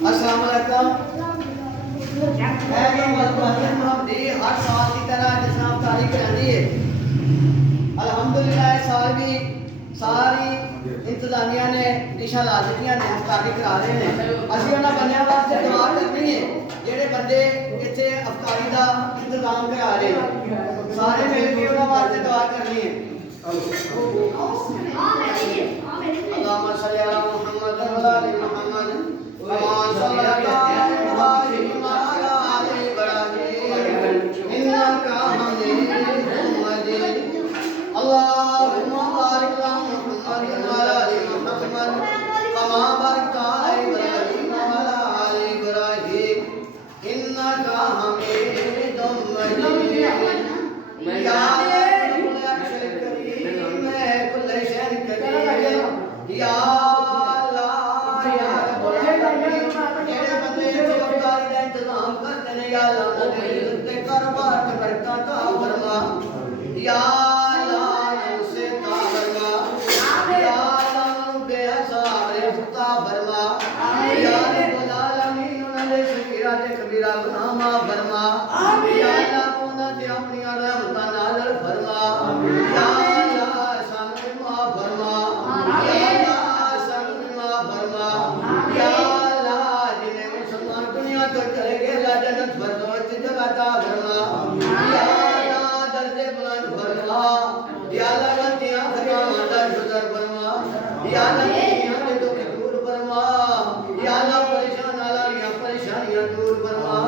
अस्सलाम वालेकुम। मैं ये मोहम्मदी हर साल की तरह जिसना तारीख करानी है अल्हम्दुलिल्लाह साल भी सारी इंतजामिया ने दिशा ला दी ने अफ्तारी करा रहे हैं। असं उन्होंने बंदियों वास्ते दुआ करनी है जेडे बंदे इतने अफ्तारी का इंतजाम करा रहे हैं सारे मिल के उन्होंने वास्ते दुआ करनी है। अल्लाहुम्मा सल्ली अला मुहम्मद व अला आलि मुहम्मद कमा सल्लैता अला इब्राहीम व अला आलि इब्राहीम इन्नका हमीदुम मजीद। अल्लाहुम्मा बारिक अला मुहम्मद व अला आलि मुहम्मद कमा बारकता अला इब्राहीम व अला आलि इब्राहीम इन्नका हमीदुम मजीद। या या अल्लाह या रब्बुल आलमीन जेड़े बंदे अफ्तारी दा इंतजाम करदे ने या अल्लाह उन्हां दे रिज़्क़ ते कारोबार ते बरकत अता फरमा। या अल्लाह उनसे अता फरमा। या अल्लाह बेहिसाब रिज़्क़ अता फरमा। या रब्बुल आलमीन उन्हां दे सगीरा ते कबीरा गुनाह माफ फरमा। या अल्लाह उन्हां ते अपनी रहमतां नाज़िल फरमा। या अल्लाह सानू माफ फरमा। तो चले गए अल्लाह जन्नत फरदौस की जगह अता फरमा। या अल्लाह दर्जे बुलंद फरमा। या अल्लाह गलतियां खतावां दा शुक्र फरमा। या अल्लाह दुनिया के दुख दूर फरमा। या अल्लाह परेशान वालियां परेशानियां दूर फरमा।